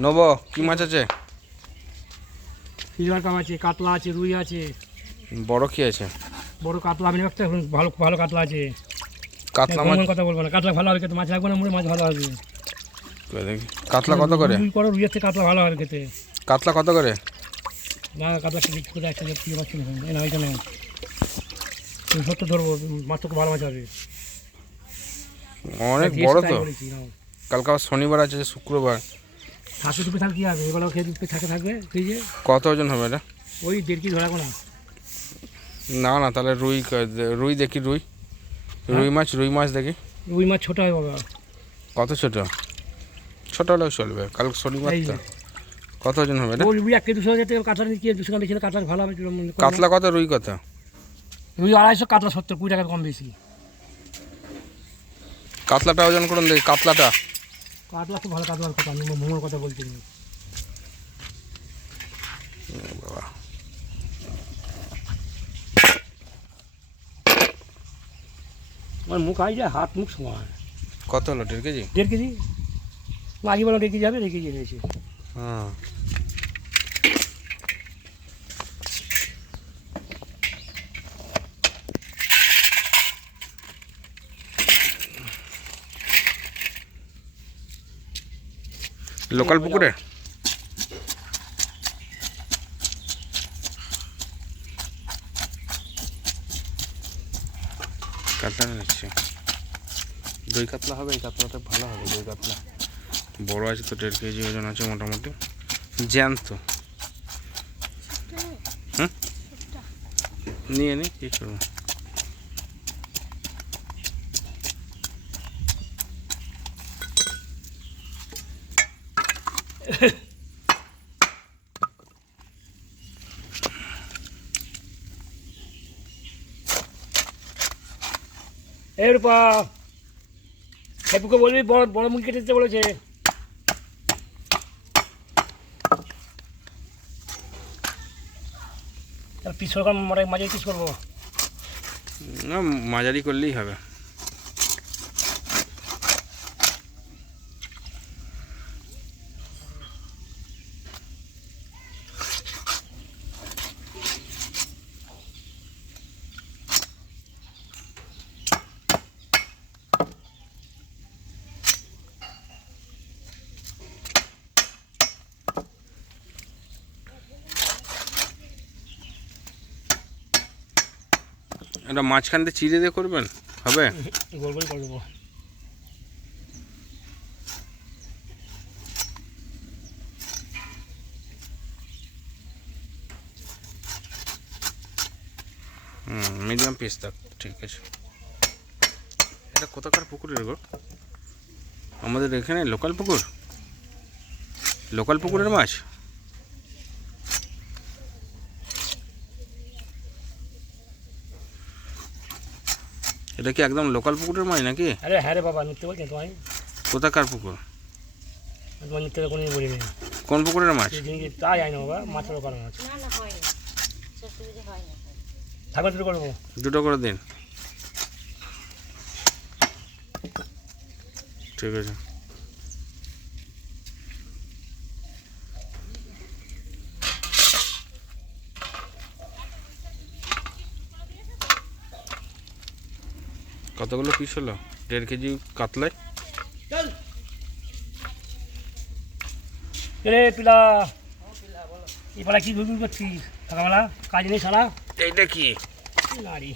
নব কি মাছ আছে? সিলভার কাপ আছে, কাতলা আছে, রুই আছে। বড় কি আছে? বড় কাতলা আপনি একটা ভালো ভালো কাতলা আছে। কাতলা মাছ কথা বলবো না, কাতলা ভালো হবে খেতে, মাছ লাগবে না, মুড়ে মাছ ভালো হবে। দেখি কাতলা কত করে? রুই করো, রুইয়ের থেকে কাতলা ভালো হবে খেতে। কাতলা কত করে? না কাতলা করে একসাথে প্রিয় মাছ কিনে না ওইটা না, তুমি সত্য ধরবো, মাছ তো ভালো মাছ হবে। অনেক বড় তো। বলেছি নাও। কালকে আবার শনিবার আছে, শুক্রবার। থাকবে দুপুরে থাকলে কী হবে, এগুলো খেয়ে দুপুরে থাকবে ফ্রিজে। কত ওজন হবে এটা? ওই 1.5 কেজি ধরাবো না। না না, তাহলে রুই দেখি, রুই মাছ দেখি। রুই মাছ ছোটো হয় বাবা। কত ছোট? ছোট হলেও চলবে, কাল শনিবার তো। কত ওজন হবে এটা? ওই রুই 1 কেজি 200 টাকা, কাতলা নিয়ে 200 টাকা বেশি, কাতলা ভালো হবে। কাতলা কত, রুই কত? রুই 250, কাতলা 70, 20 টাকা কম বেশি। কাতলাটা ওজন করুন দেখি, কাতলাটা। কাতলা তো ভালো, কাতলার কথা আমি মোমোর কথা বলছি না। বাবা, আমার মুখ আই যায়, হাত মুখ সমান। কত হলো? 1.5 কেজি? 1.5 কেজি আগে বলো, 1.5 কেজি হবে, 1.5 কেজি এনেছি। হ্যাঁ, লোকাল পুকুরে? কাতলা নিচ্ছি। দই কাতলা হবে, এই কাতলাটা ভালো হবে। দই কাতলা বড় আছে তো, 1.5 কেজি ওজন আছে মোটামুটি, জ্যান্ত। হুম, নিয়ে নি, কী করবো। এই রূপা, হেপুকে বলবি বড় বড় মুরগি কেটে দিতে বলেছে। তাহলে পিস সরকার মাঝে পিস করবো। না, মাঝারি করলেই হবে। এটা মাঝখান দিয়ে চিড়ে দিয়ে করবেন, হবে? গোল গোল করে দেবো। মিডিয়াম পিস থাক, ঠিক আছে। এটা কোথাকার পুকুরের গো? আমাদের এখানে লোকাল পুকুর, লোকাল পুকুরের মাছ। এটা কি একদম লোকাল পুকুরের মাছ নাকি? আরে হ্যাঁ রে বাবা, নিতে বলছি তোমায়। কোথাকার পুকুর? তোমার নিতে কোনো বলিনি। কোন পুকুরের মাছ? তাই আয় না বাবা, মাছের ওখানে মাছ থাকবে, দুটো করবো। দুটো করে দিন, ঠিক আছে। কতগুলো পিস হলো 1.5 কেজি কাতলায়? রে পিলা, এই পালা কি ঘুরঘুর করছিস সকালবেলা? কাজ নেই সারা। এইটা কি? নারী